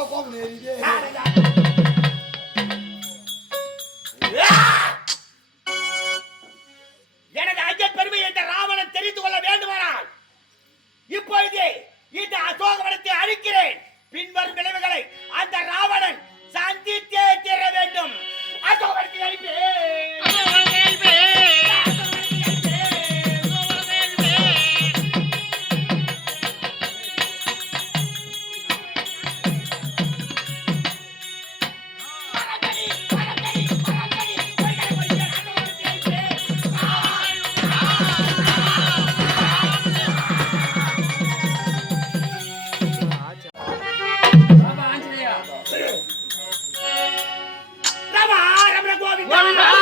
அப்பா கோபம் ஏறிது Vai, abre a gola, então.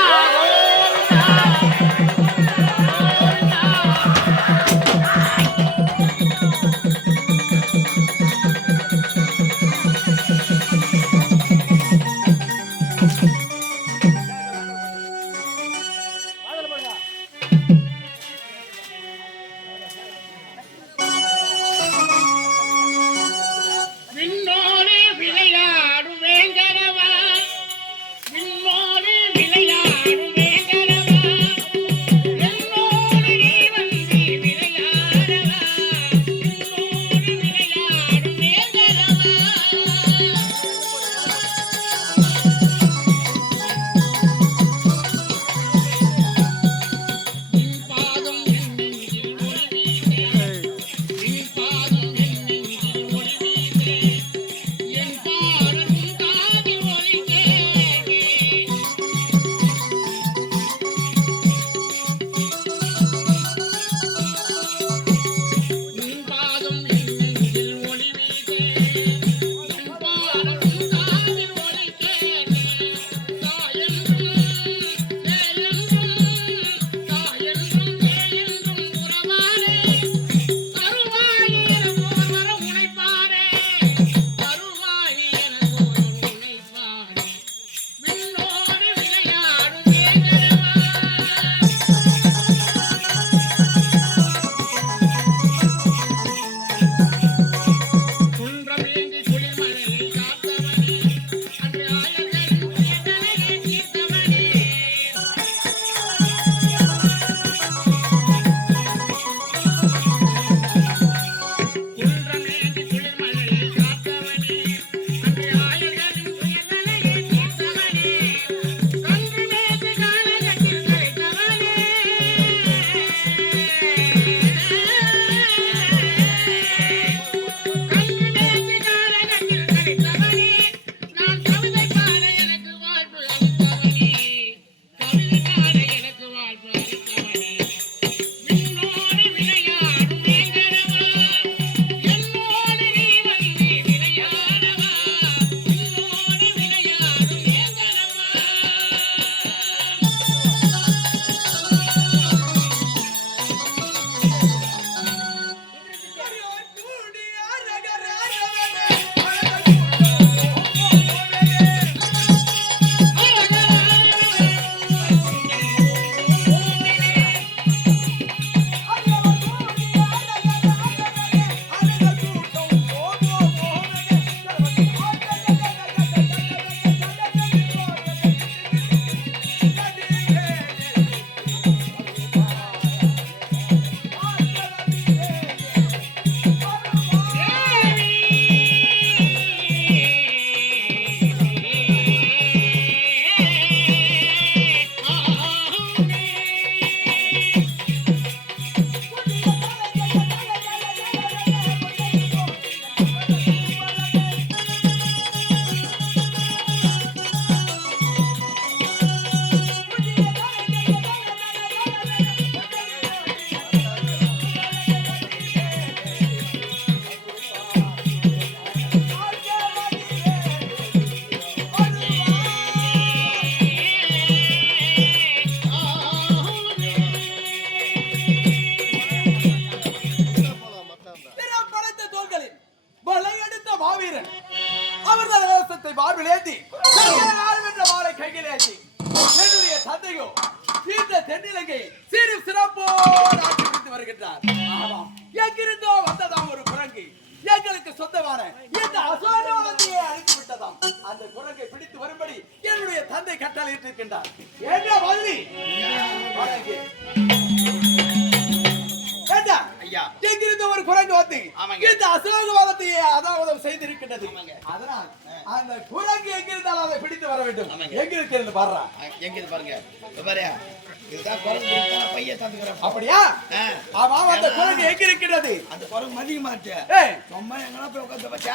ஏய். சும்மா எங்கன்னா போய் உட்காந்து. வச்சு?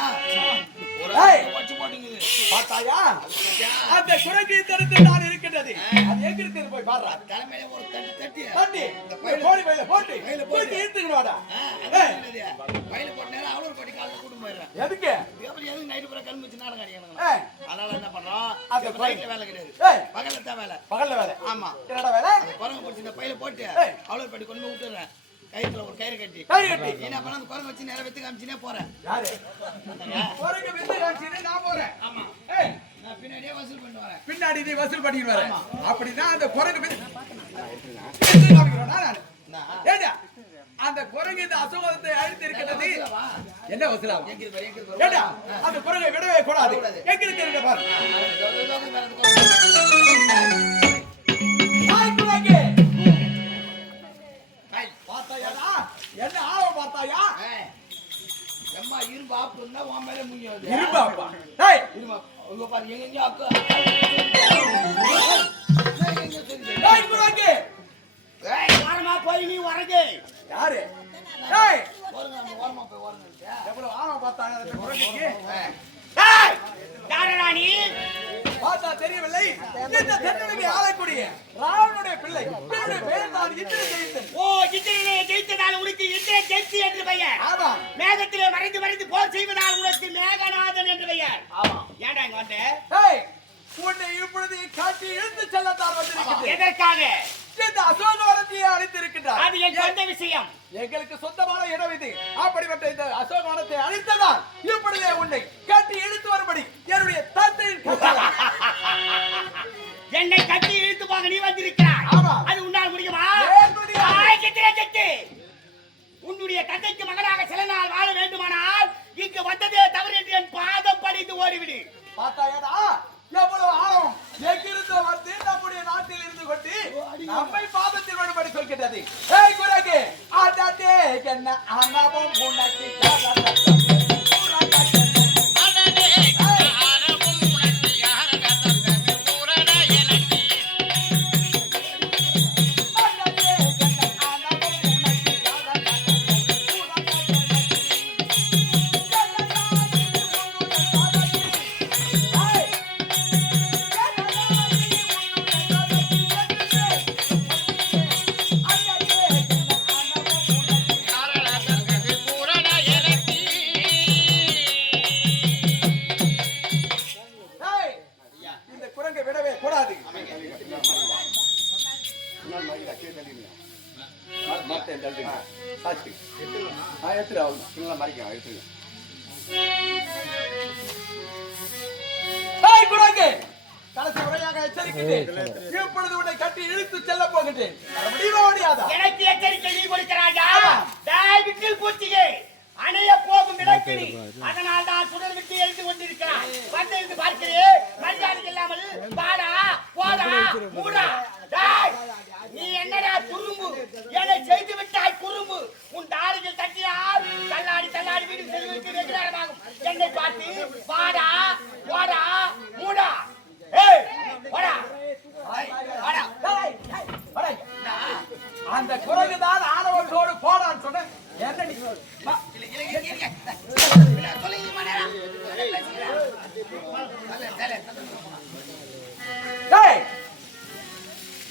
பார்த்தாயா? பாத்தியா? அந்த குரங்கு இந்த இடத்தில் தான் இருக்கின்றது அது எங்க இருக்கிறது போய் பாடுறா தலைமையில ஒரு தட்டு தட்டி. தட்டி. இந்த போய் பையில- கோழி பையில போட்டு போட்டு. போட்டு என்னது? பையில போட்ட நேரம் அவளூர் கோட்டி காலைல கூட்டிட்டு போயிடுறேன். எதுக்கு? அப்புறம் எதுக்கு? நைட்டு பூரா கண் வச்சு நாடகம் அடிக்கணும் அதனால என்ன பண்றோம்? இப்ப நைட்ல வேலை கிடையாது. பகல்ல தான் வேலை. பகல்ல வேலை. ஆமா. என்னடா வேலை? குரங்கு பிடிச்சி இந்த பையில போட்டு பாட்டி கொண்டு விட்டுறேன் கயிற்றுல ஒரு கயிறு கட்டி. கட்டி. நீ என்ன பண்ண அந்த குரங்கு வச்சு நேரம் வெத்து காமிச்சுனே போறேன். யாரு? குரங்கு வித்து நான் போறேன். ஆமா. ஏய். நான் பின்னாடியே வசூல் பண்ணிட்டு வரேன். பின்னாடி நீ வசூல் பண்ணிட்டு வர. அப்படின்னா அந்த குரங்கு வித்து- நானு? அந்த குரங்கு இந்த அசோகத்தை அழித்து இருக்கிறது. என்ன வசூலாகும். ஏண்டா? அந்த குரங்கை விடவே கூடாது. எங்க இருக்கிறது பாரு. இருப்பாப்பா டேய் பாரு, எங்க? டேய் குரங்கு போய் நீ உறங்கு. யாரு டேய் ஓரங்க, அந்த ஓரமா போய் உறங்கு. எவ்வளவு ஆழம் பார்த்தாங்க அந்த குரங்குக்கு. ஏய், யாரடா நீ? பார்த்தா தெரியவில்லை. இந்த தென்னலுக்கு ஆளக்கூடிய ராவனுடைய பிள்ளை. என்னுடைய பெயர் தான் இத்திரி ஜெயித்தன் ஓ, இந்திரனை ஜெயித்ததால் உனக்கு இந்திர ஜெயித்து என்று பெயர். ஆமா. மேகத்திலே மறைந்து மறைந்து போர் செய்வதால் உனக்கு மேகநாதன் என்று பெயர். ஏன்டா இங்க வந்த? உன்னை இப்பொழுது காட்டி இழுத்து செல்லத்தான் வந்திருக்கிறது. எதற்காக? இந்த அசோகவனத்தையே அழித்திருக்கின்றார் அது என் சொந்த விஷயம். எங்களுக்கு சொந்தமான இடம் இது. அப்படிப்பட்ட இந்த அசோகவனத்தை அழித்ததால் இப்பொழுதே உன்னை கட்டி இழுத்து வரும்படி என்னுடைய தந்தையின். என்னை கட்டி இழுத்து போக நீ வந்திருக்கிறாய். ஆமா. அது உன்னால் முடியுமா. உன்னுடைய தந்தைக்கு மகனாக சில நாள் வாழ வேண்டுமானால் இங்கு வந்ததே தவறு என்று என் பாதம் படித்து ஓடிவிடு. பார்த்தாயடா? எவ்வளவு ஆழம் எங்கிருந்து வந்து நம்முடைய நாட்டில் இருந்து கொண்டு நம்மை பாதத்தில் விடுபடி சொல்கின்றது. ஏய் குரகு ஆட்டாட்டே என்ன அனவம் உனக்கு ஏய், குரங்கு கடைசி முறையாக எச்சரிக்கிறேன் இப்பொழுது உன்னை கட்டி இழுத்து செல்ல போகின்றேன்.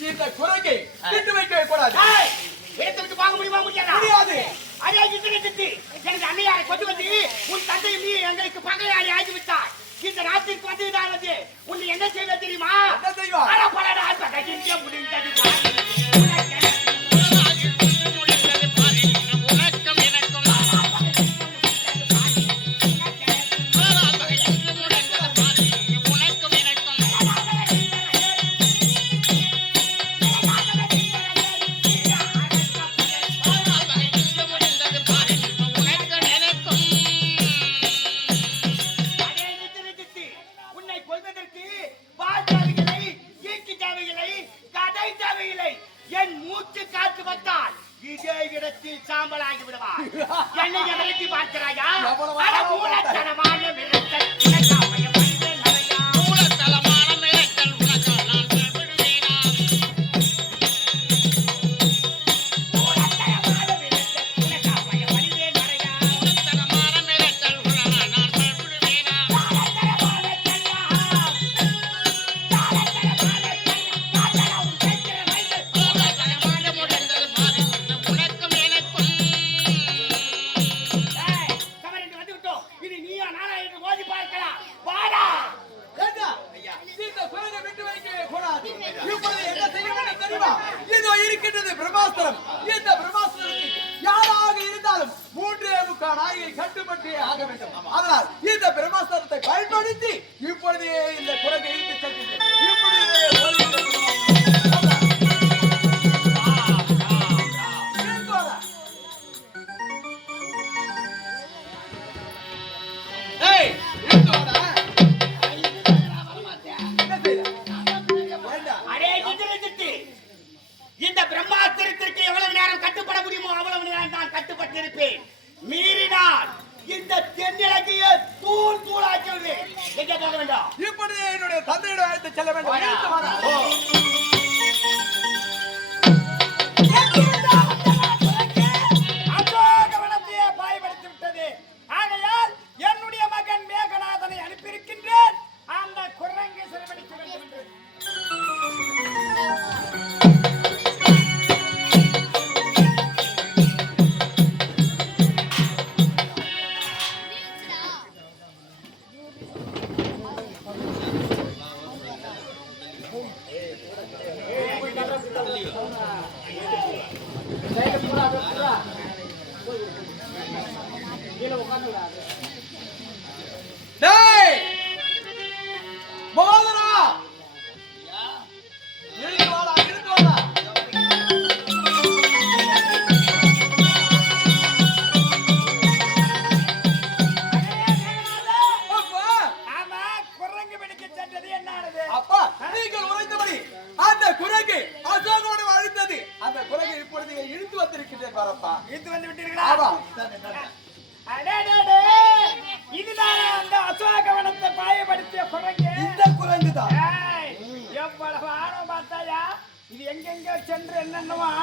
இந்த வைக்கவே கூடாது. வாங்க முடியுமா முடியாதா? முடியாது. அரே இத்தனை திட்டு. எனது அன்னையாரை கொண்டு வந்து உன் தந்தை நீ எங்களுக்கு பகையாளி ஆகிவிட்டாய். இந்த நாட்டிற்கு வந்து உன்னை என்ன செய்வ தெரியுமா? என்ன செய்வா? அட பார்த்து வந்தால் இதே இடத்தில் சாம்பலாகி விடுவார். என்னை விரட்டி பார்க்கிறாயா?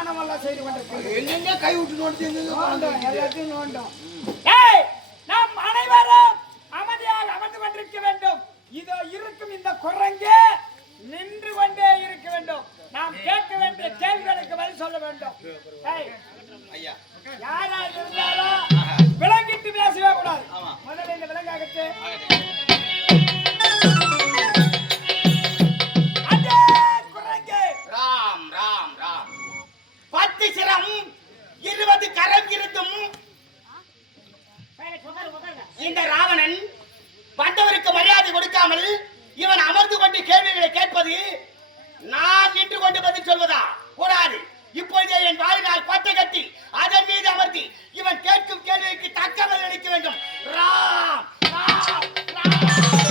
தானம் எல்லாம் செய்து கொண்டிருக்கிறது எங்கெங்க கை விட்டு நோண்டி நோண்டோம் எல்லாத்தையும் நோண்டோம். ஏய் நாம் அனைவரும் அமைதியாக அமர்ந்து கொண்டிருக்க வேண்டும். இதோ இருக்கும் இந்த குரங்கு நின்று கொண்டே இருக்க வேண்டும். நாம் கேட்க வேண்டிய கேள்விகளுக்கு பதில் சொல்ல வேண்டும். ஐயா. யாரா இருந்தாலும் விளங்கிட்டு பேசவே கூடாது. முதல்ல இந்த விலங்காகத்து. வந்து கரம் இந்த ராவணன் வந்தவருக்கு மரியாதை கொடுக்காமல் இவன் அமர்ந்து கொண்டு கேள்விகளை கேட்பது நான் நின்று கொண்டு பதில் சொல்வதா? கூடாது. இப்பொழுதே என் வாயினால் கொட்டை கட்டி அதன் மீது அமர்த்தி இவன் கேட்கும் கேள்விக்கு தக்க பதிலளிக்க வேண்டும். ராம் ராம் ராம்.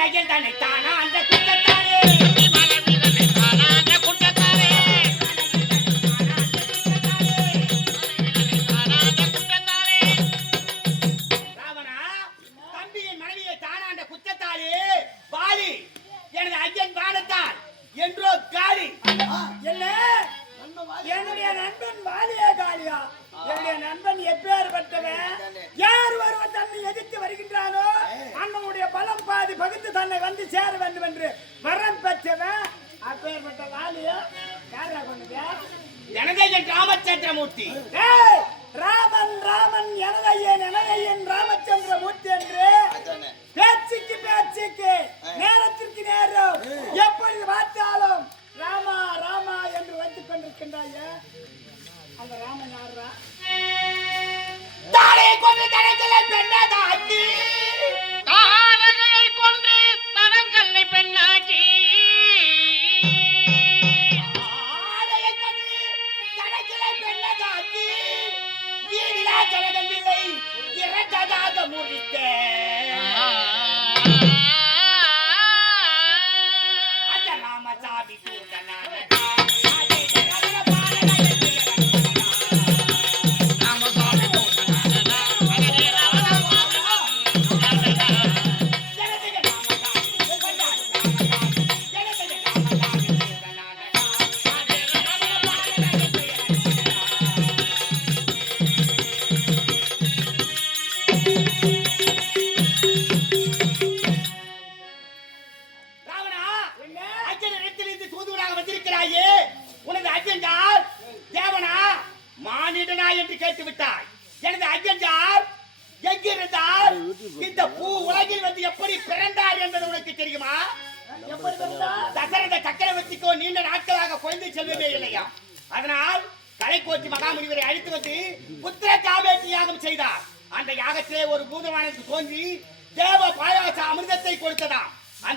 நயல் தன்னை தானா அந்த குத்த வந்து சேர வேண்டும் என்று வரம் பெற்றவன் அப்பேற்பட்ட வாலியோ யாரா கொண்டுங்க எனதைய ராமச்சந்திரமூர்த்தி. ராமன் ராமன் எனதையன் எனதையன் ராமச்சந்திரமூர்த்தி என்று பேச்சுக்கு பேச்சுக்கு நேரத்திற்கு நேரம் எப்படி பார்த்தாலும் ராமா ராமா என்று வந்து கொண்டிருக்கின்றாய. அந்த ராமன் யாரா தாரை கொண்டு தடைக்கலை பெண்ணாதான் அண்ணி?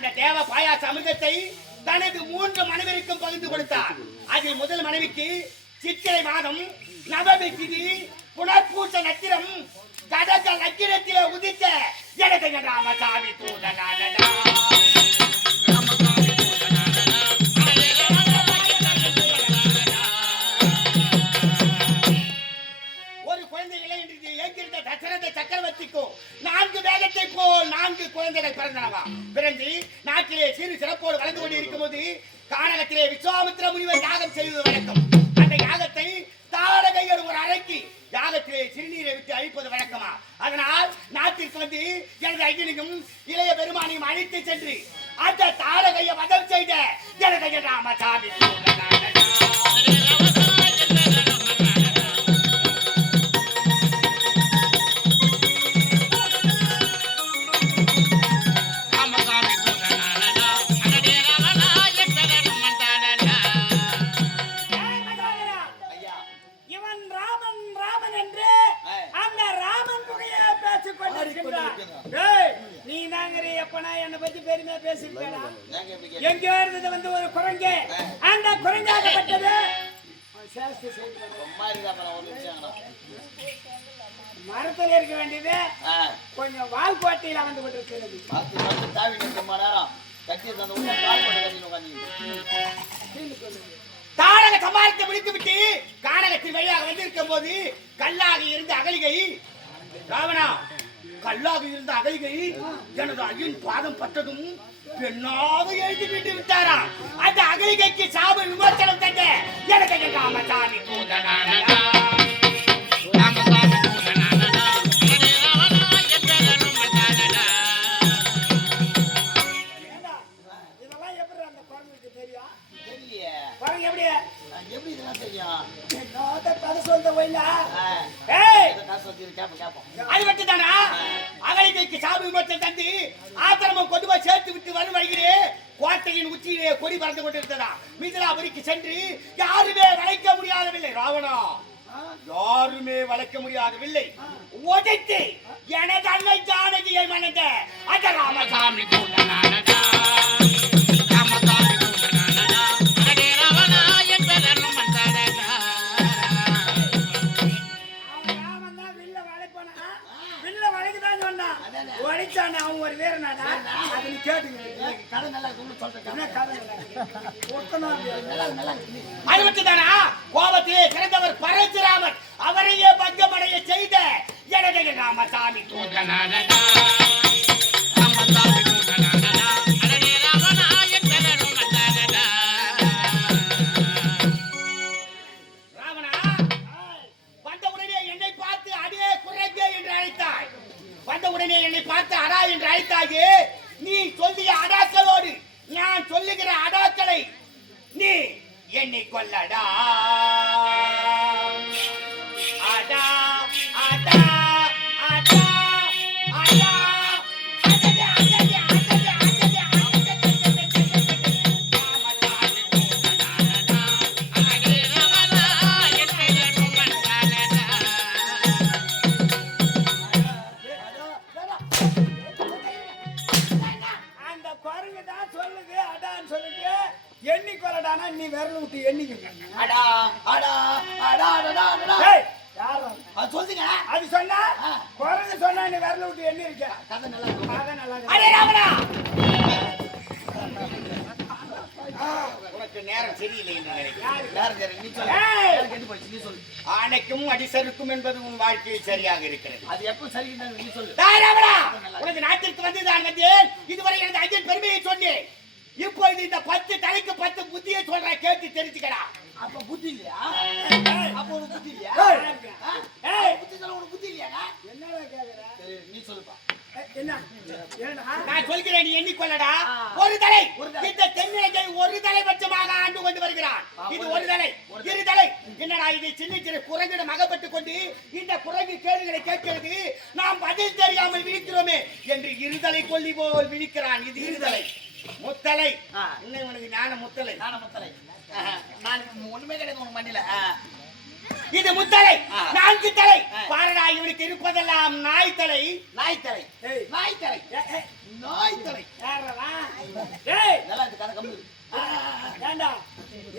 அந்த தேவ பாயாச அமிர்தத்தை தனது மூன்று மனைவிற்கும் பகிர்ந்து கொடுத்தார். அதில் முதல் மனைவிக்கு சித்திரை மாதம் நவமி திதி புனர்பூச நத்திரம் கடக நக்கிரத்தில உதித்த எனக்கு ராமசாமி தூதனான ஒரு குழந்தை இளைஞர் சக்கரவர்த்திக்கும் நான்கு வேகத்தை போல் நான்கு குழந்தைகள் பிறந்தனவா? பிறந்து நாட்டிலே சிறு சிறப்போடு வளர்ந்து கொண்டிருக்கும் போது கானகத்திலே விஸ்வாமித்திர முனிவர் யாகம் செய்வது வழக்கம். அந்த யாகத்தை தாரகையர் ஒரு அறைக்கு யாகத்திலே சிறுநீரை விட்டு அழிப்பது வழக்கமா? அதனால் நாட்டிற்கு வந்து எனது ஐயனையும் இளைய பெருமானையும் அழைத்து சென்று அந்த தாரகையை வதம் செய்த எனது ராமசாமி அது மட்டும்தானா கோபத்திலே பிறந்தவர் பரசுராமன் அவரையே பங்கமடைய செய்த எனது ராமசாமி பூதனானடா தான் சொல்லுது அடான்னு சொல்லிட்டு எண்ணி கொல்லடானா நீ விரல் விட்டு எண்ணிக்க அடா அடா அடா அடா அடா அது? சொல்லுங்க. அது சொன்னா? குரங்கு சொன்னா நீ விரல் விட்டு எண்ணி இருக்க? கதை நல்லா அதான் நல்லா. அடே நேரம் சரியில்லை என்று நினைக்கிறேன். சரி? ஆணைக்கும் அடிசருக்கும் என்பது உன் வாழ்க்கையில் சரியாக இருக்கிறது. அது எப்போ ராமனா உனக்கு நாட்டிற்கு வந்து நான் வந்தேன். இதுவரை எனது ஐயன் பெருமையை சொன்னேன். இப்பொழுது இந்த பத்து தலைக்கு பத்து புத்தியை சொல்ற கேட்டு தெரிஞ்சுக்கடா. அப்ப புத்தி இல்லையா? அப்ப உனக்கு புத்தி இல்லையா? புத்தி சொல்ல உனக்கு புத்தி இல்லையாடா? என்னடா கேக்குற? சரி நீ சொல்லுப்பா. என்ன? நான் சொல்கிறேன் நீ எண்ணிக்கொள்ளடா. ஒரு தலை. இந்த தென்னிலங்கை ஒரு தலை பட்சமாக ஆண்டு கொண்டு வருகிறான். இது ஒரு தலை. இரு தலை. என்னடா இது? சின்ன சின்ன குரங்கிடம் கொண்டு இந்த குரங்கு கேள்விகளை கேட்கிறது. நாம் பதில் தெரியாமல் விழிக்கிறோமே என்று இருதலை கொல்லி போல் விழிக்கிறான். இது இருதலை முத்தலை. இன்னும் உனக்கு ஞான முத்தலை. நான முத்தலை. நான் ஒண்ணுமே கிடையாது உனக்கு மண்டியில. இது முத்தலை. நான்கு தலை. பாரடா இவனுக்கு இருப்பதெல்லாம் நாய் தலை. நாய் தலை. நாய் தலை. நாய் தலை. நல்லா இந்த கதை கம்மி. ஏண்டா,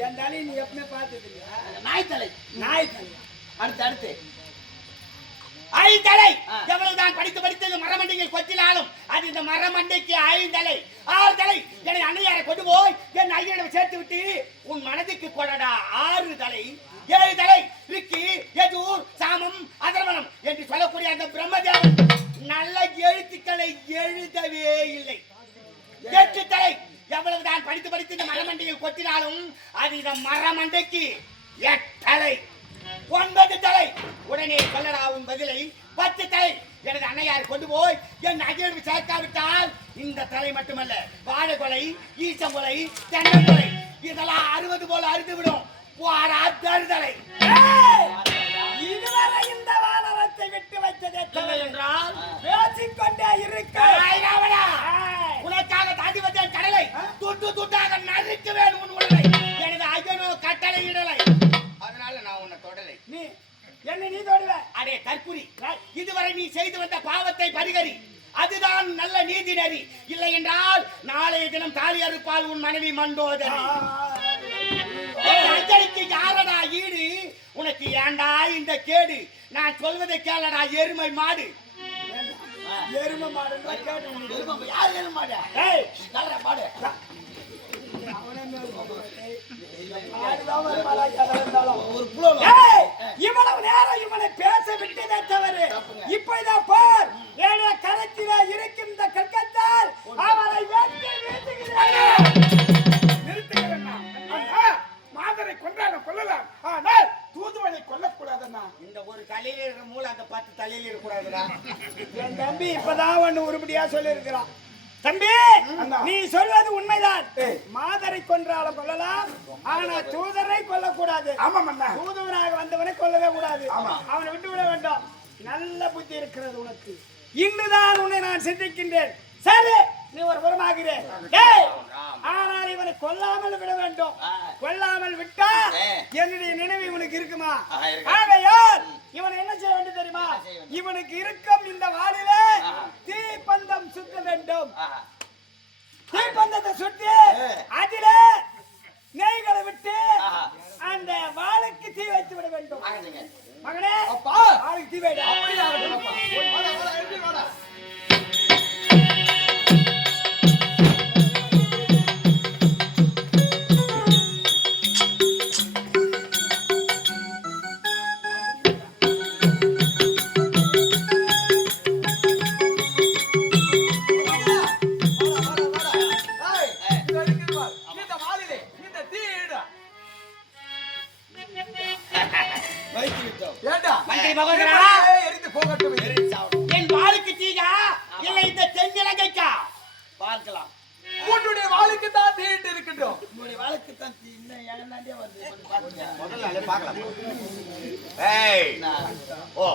என் தலையை நீ எப்பவுமே பார்த்தது? நாய் தலை. நாய் தலையா? அடுத்து அடுத்து. ஐந்தலை. எவ்வளவுதான் படித்து படித்து மரமண்டையில் கொத்தினாலும் அது இந்த மரமண்டைக்கு ஐந்தலை. ஆறு தலை எனது அன்னையாரை கொண்டு போய் என் ஐயனிடம் சேர்த்து விட்டு உன் மனதுக்கு கொடடா ஆறு தலை ஏழு தலை ரிக்கி யஜூர் சாமம் அதர்மனம் என்று சொல்லக்கூடிய அந்த பிரம்மதேவன் நல்ல எழுத்துக்களை எழுதவே இல்லை. எட்டு தலை எவ்வளவுதான் படித்து படித்து இந்த மரமண்டையில் கொத்தினாலும் அது இந்த மரமண்டைக்கு எட்டலை. ஒன்பது தலை. உடனே சொல்லலாவும் பதிலை. பத்து தலை. எனது அன்னையார் கொண்டு போய் என் அஜயோடு சேர்க்காவிட்டால் இந்த தலை மட்டுமல்ல. வாழை கொலை ஈசங்கொலை தென்னங்கொலை இதெல்லாம் அறுபது போல அறுத்து விடும் போரா தழுதலை இதுவரை இந்த வானரத்தை விட்டு வைத்ததே இல்லை என்றால் பேசிக்கொண்டே இருக்க. உனக்காக தாண்டி வந்த கடலை துண்டு துண்டாக நறுக்குவேன் உன் உடலை. எனது ஐயனோ கட்டளை இடலை அதனால நான் உன்னை தொடலை. நீ என்னை நீ தொடுவ? அடே தற்குறி. இதுவரை நீ செய்து வந்த பாவத்தை பரிகரி அதுதான் நல்ல நீதி நெறி. இல்லை என்றால் நாளைய தினம் தாலி அறுப்பால் உன் மனைவி மண்டோதரி. அஞ்சலிக்கு யாரடா ஈடு? உனக்கு ஏண்டா இந்த கேடு? நான் சொல்வதை கேளடா எருமை மாடு. எருமை மாடு யார் எருமை இருந்த வாளிலே தீப்பந்தம் சுத்த வேண்டும். தீப்பந்தத்தை சுட்டி அதிலே நெய்களை விட்டு அந்த வாளுக்கு தீ வைத்து விட வேண்டும். மகனே. வாளுக்கு தீ வைடா. ஏய் ஓ.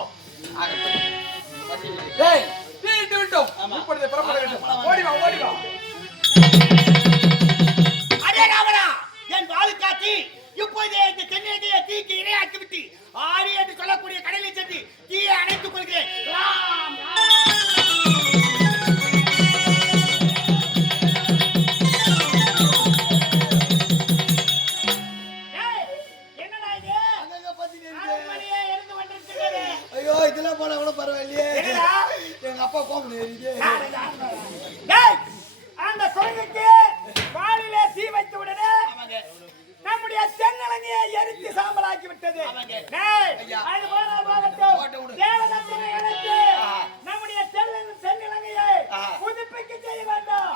ஏய் தீட்டு விட்டோம் இப்பொழுது புறப்பட வேண்டும் ஓடி வா ஓடி வா அடே ராவணா என் வாழு காத்தி இப்போதே இந்த தென்னிந்திய தீக்கு இரையாக்கி விட்டு ஆரி என்று சொல்லக்கூடிய கடலை சென்று தீயை அணைத்துக் கொள்கிறேன். ராம் ராம். அந்த குரங்குக்கு பாலில தீ வைத்த உடனே நம்முடைய தென்னலங்கையை எரித்து சாம்பலாக்கி விட்டது அது போனா போகட்டும் தேவதத்தனை இணைத்து நம்முடைய தென்னலங்கையை புதுப்பிக்க செய்ய வேண்டும்